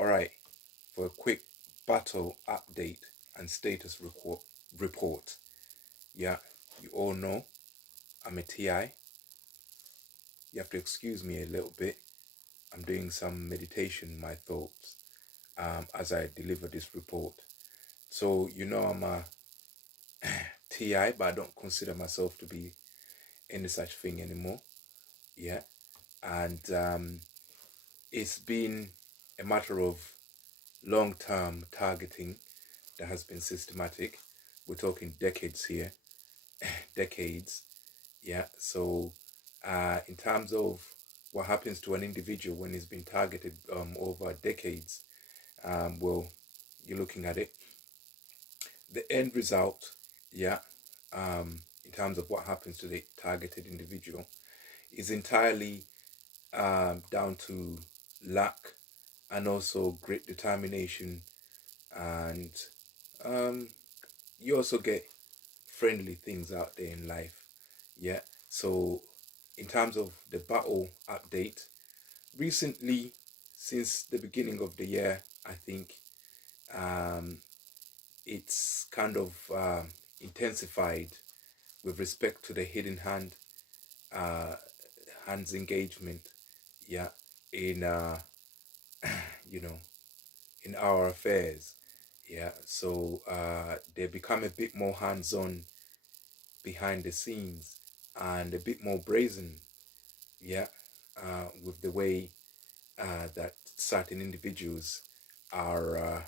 Alright, for a quick battle update and status report. Yeah, you all know I'm a TI. You have to excuse me a little bit. I'm doing some meditation in my thoughts as I deliver this report. So, I'm a TI, but I don't consider myself to be any such thing anymore. Yeah, and it's been a matter of long-term targeting that has been systematic. We're talking decades here, decades. Yeah. So, in terms of what happens to an individual when he's been targeted over decades, well, you're looking at it. The end result, yeah, in terms of what happens to the targeted individual, is entirely down to luck and also great determination, and you also get friendly things out there in life. Yeah. So, in terms of the battle update, recently, since the beginning of the year, I think um, it's kind of intensified with respect to the hidden uh, hand's engagement. Yeah, in you know, in our affairs. Yeah, so they become a bit more hands-on behind the scenes and a bit more brazen. Yeah, with the way that certain individuals are,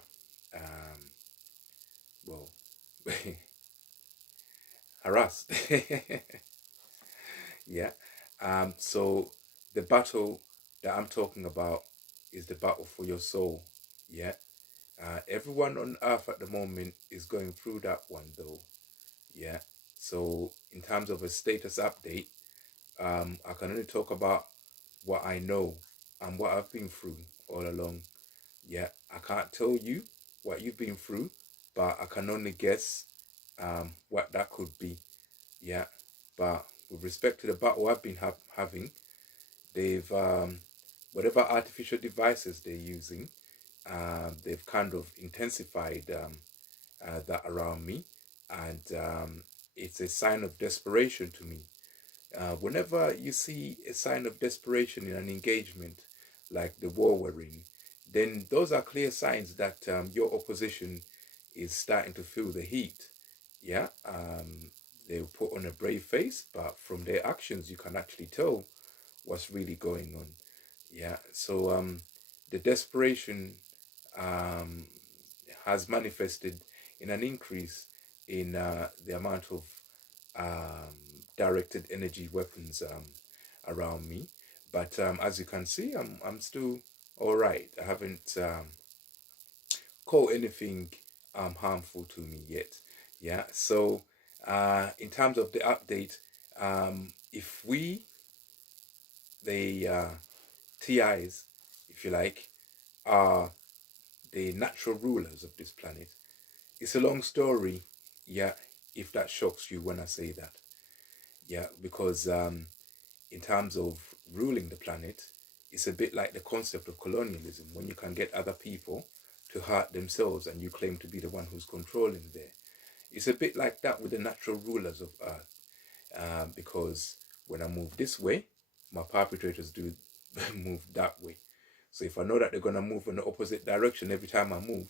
um, well, harassed. Yeah. So the battle that I'm talking about is the battle for your soul. Yeah. Everyone on earth at the moment is going through that one, though. Yeah. So in terms of a status update, I can only talk about what I know and what I've been through all along. Yeah, I can't tell you what you've been through, but I can only guess what that could be. Yeah, but with respect to the battle I've been having, they've whatever artificial devices they're using, they've kind of intensified that around me, and it's a sign of desperation to me. Whenever you see a sign of desperation in an engagement, like the war we're in, then those are clear signs that your opposition is starting to feel the heat. Yeah, they'll put on a brave face, but from their actions, you can actually tell what's really going on. Yeah, so the desperation um, has manifested in an increase in the amount of um, directed energy weapons around me. But as you can see, I'm still all right. I haven't caught anything harmful to me yet. Yeah. So in terms of the update, if we, the TIs, if you like, are the natural rulers of this planet, it's a long story. Yeah. If that shocks you when I say that. Yeah, because in terms of ruling the planet, it's a bit like the concept of colonialism when you can get other people to hurt themselves and you claim to be the one who's controlling there. It's a bit like that with the natural rulers of Earth, because when I move this way, my perpetrators do move that way. So if I know that they're going to move in the opposite direction every time I move,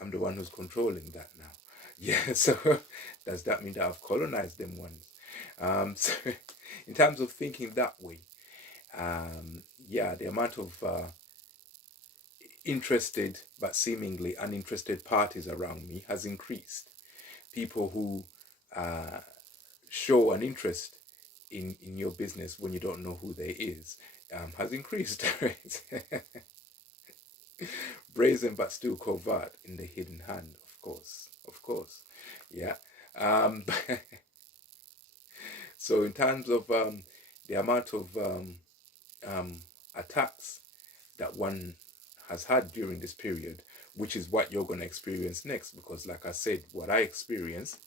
I'm the one who's controlling that now. Yeah, so does that mean that I've colonized them once? So in terms of thinking that way, yeah, the amount of interested but seemingly uninterested parties around me has increased. People who uh, show an interest in your business when you don't know who they is has increased. Brazen but still covert in the hidden hand, of course, yeah. Um, so in terms of the amount of um, attacks that one has had during this period, which is what you're going to experience next. Because, like I said, what I experienced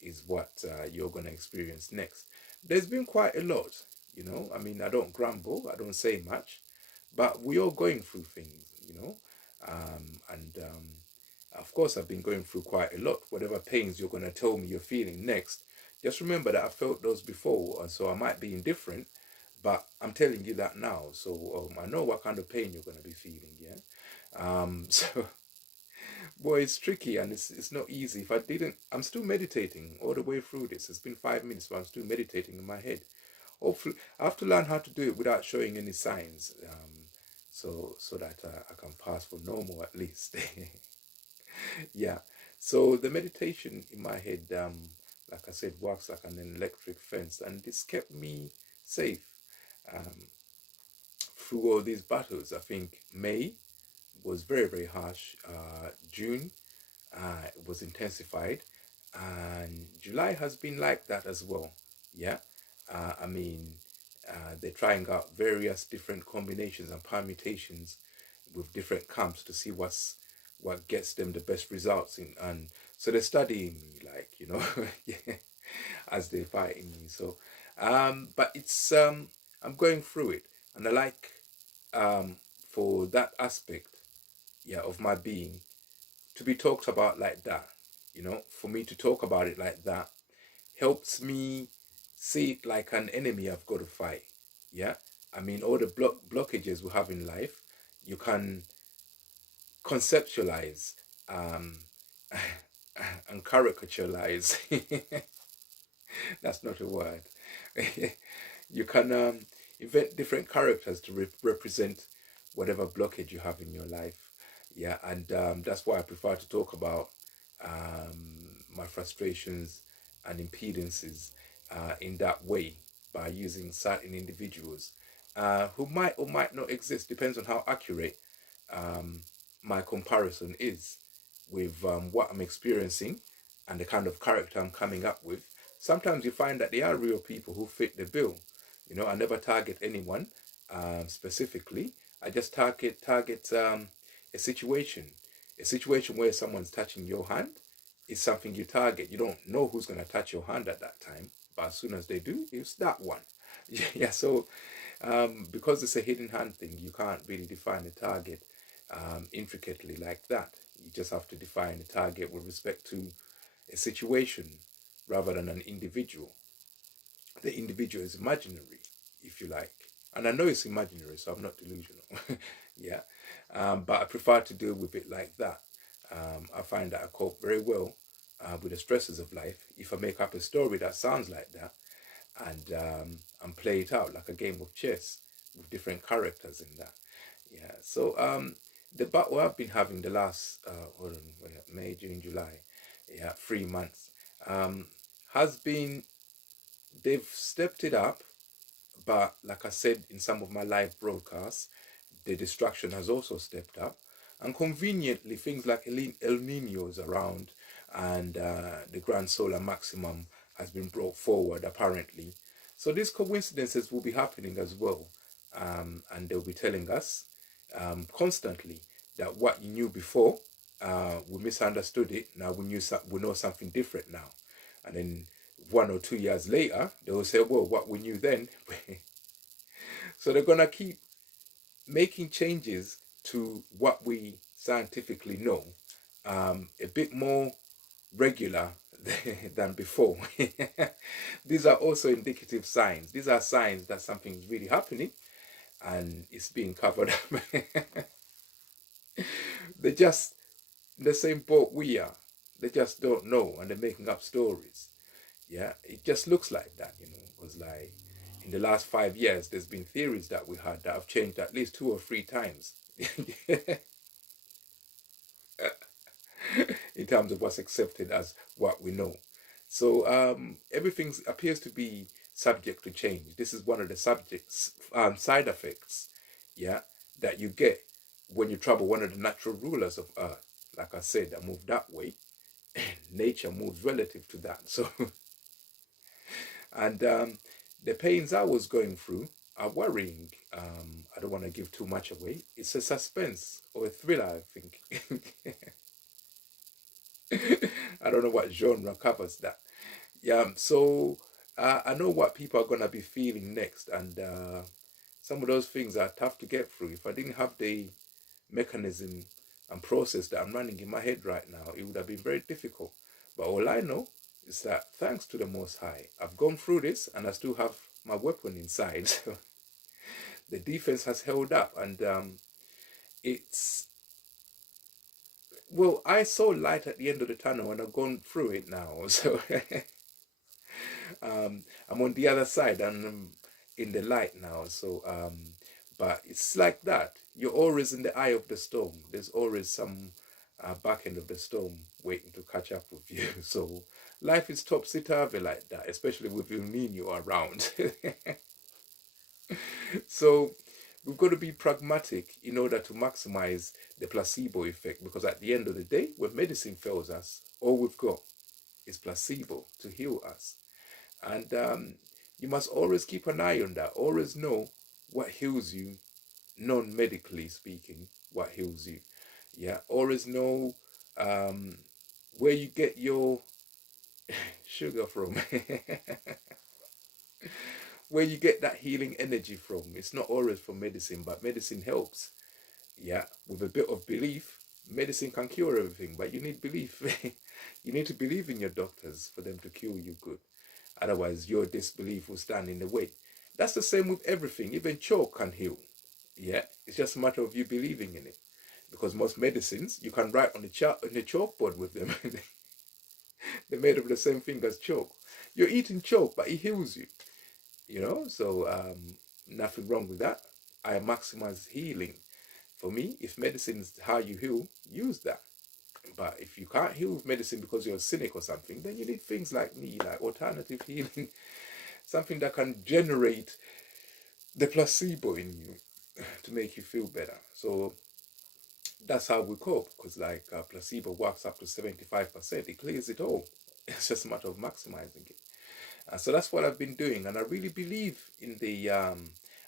is what you're going to experience next. There's been quite a lot, I mean, I don't grumble, I don't say much, but we are going through things. Of course, I've been going through quite a lot. Whatever pains you're going to tell me you're feeling next, just remember that I felt those before, and so I might be indifferent, but I'm telling you that now. So I know what kind of pain you're going to be feeling, yeah? So, boy, it's tricky and it's not easy. If I didn't, I'm still meditating all the way through this. It's been 5 minutes, but I'm still meditating in my head. Hopefully, I have to learn how to do it without showing any signs, so that I can pass for normal at least. Yeah. So the meditation in my head, like I said, works like an electric fence, and this kept me safe um, through all these battles. I think May was very, very harsh. June it was intensified, and July has been like that as well. Yeah, I mean, they're trying out various different combinations and permutations with different camps to see what gets them the best results in, and so they're studying me, like, yeah, as they're fighting me. So, but it's I'm going through it, and I like for that aspect, yeah, of my being to be talked about like that. For me to talk about it like that helps me see it like an enemy I've got to fight. Yeah, I mean, all the blockages we have in life, you can conceptualize um, and caricaturize. That's not a word. You can invent different characters to represent whatever blockage you have in your life. Yeah, and that's why I prefer to talk about my frustrations and impedances in that way, by using certain individuals who might or might not exist, depends on how accurate um, my comparison is with what I'm experiencing and the kind of character I'm coming up with. Sometimes you find that they are real people who fit the bill. I never target anyone specifically. I just target a situation, a situation where someone's touching your hand is something you target. You don't know who's going to touch your hand at that time, but as soon as they do, it's that one. Yeah. So because it's a hidden hand thing, you can't really define a target intricately like that. You just have to define a target with respect to a situation rather than an individual. The individual is imaginary, if you like. And I know it's imaginary, so I'm not delusional. Yeah. But I prefer to deal with it like that. I find that I cope very well with the stresses of life if I make up a story that sounds like that, and play it out like a game of chess with different characters in that. Yeah. So the battle I've been having the last hold on, May, June, July, yeah, 3 months, has been, they've stepped it up, but like I said in some of my live broadcasts, the distraction has also stepped up. And conveniently, things like El Nino's around, and the Grand Solar Maximum has been brought forward, apparently. So these coincidences will be happening as well. And they'll be telling us constantly that what you knew before, we misunderstood it. Now we know something different now. And then 1 or 2 years later, they will say, well, what we knew then. So they're going to keep making changes to what we scientifically know, a bit more regular than before. These are also indicative signs. These are signs that something is really happening and it's being covered up. They're just in the same boat we are. They just don't know, and they're making up stories. Yeah, it just looks like that, because like in the last 5 years, there's been theories that we had that have changed at least 2 or 3 times in terms of what's accepted as what we know. So everything appears to be subject to change. This is one of the side effects, yeah, that you get when you trouble one of the natural rulers of Earth. Like I said, I move that way. Nature moves relative to that. So, and the pains I was going through are worrying. I don't want to give too much away. It's a suspense or a thriller, I think. I don't know what genre covers that. Yeah, so I know what people are going to be feeling next, and some of those things are tough to get through. If I didn't have the mechanism and process that I'm running in my head right now, it would have been very difficult. But all I know is that thanks to the Most High, I've gone through this and I still have my weapon inside. So the defense has held up, and it's, well, I saw light at the end of the tunnel and I've gone through it now. So I'm on the other side and I'm in the light now. So, but it's like that. You're always in the eye of the storm. There's always some back end of the storm waiting to catch up with you. So life is topsy-turvy like that, especially with El Nino around. So we've got to be pragmatic in order to maximize the placebo effect, because at the end of the day, when medicine fails us, all we've got is placebo to heal us. And you must always keep an eye on that. Always know what heals you, non-medically speaking, what heals you. Yeah, always know where you get your sugar from. Where you get that healing energy from. It's not always from medicine, but medicine helps. Yeah, with a bit of belief, medicine can cure everything, but you need belief. You need to believe in your doctors for them to cure you good. Otherwise, your disbelief will stand in the way. That's the same with everything. Even chalk can heal. Yeah, it's just a matter of you believing in it. Because most medicines, you can write on the chalkboard with them. They're made of the same thing as chalk. You're eating chalk, but it heals you. You know, so nothing wrong with that. I maximize healing. For me, if medicine is how you heal, use that. But if you can't heal with medicine because you're a cynic or something, then you need things like me, like alternative healing, something that can generate the placebo in you to make you feel better. So that's how we cope, because like placebo works up to 75%. It clears it all. It's just a matter of maximizing it. So that's what I've been doing, and I really believe in the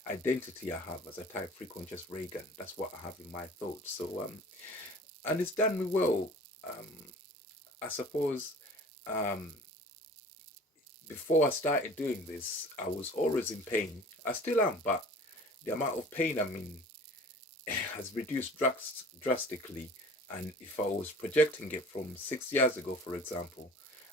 identity I have as a type 3 conscious Reagan. That's what I have in my thoughts. So and it's done me well. I suppose before I started doing this, I was always in pain. I still am, but the amount of pain I'm in has reduced drastically. And if I was projecting it from 6 years ago, for example,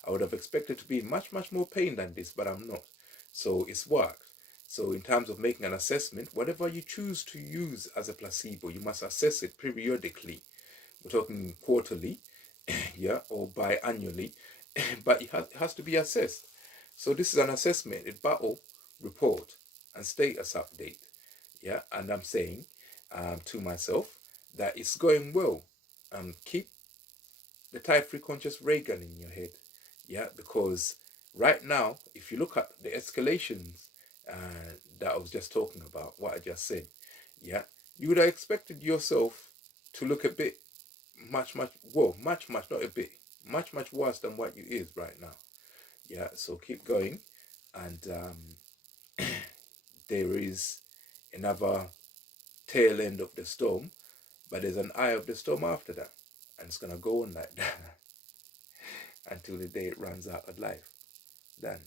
I would have expected to be in much, much more pain than this, but I'm not. So it's worked. So in terms of making an assessment, whatever you choose to use as a placebo, you must assess it periodically. We're talking quarterly, yeah, or biannually, but it has to be assessed. So this is an assessment, a battle report and status update. Yeah, and I'm saying to myself that it's going well. Keep the type 3 conscious Reagan in your head. Yeah, because right now, if you look at the escalations that I was just talking about, what I just said, yeah, you would have expected yourself to look a bit much, not a bit, much worse than what you is right now. Yeah, so keep going, and there is another tail end of the storm, but there's an eye of the storm after that, and it's gonna go on like that until the day it runs out of life. Done.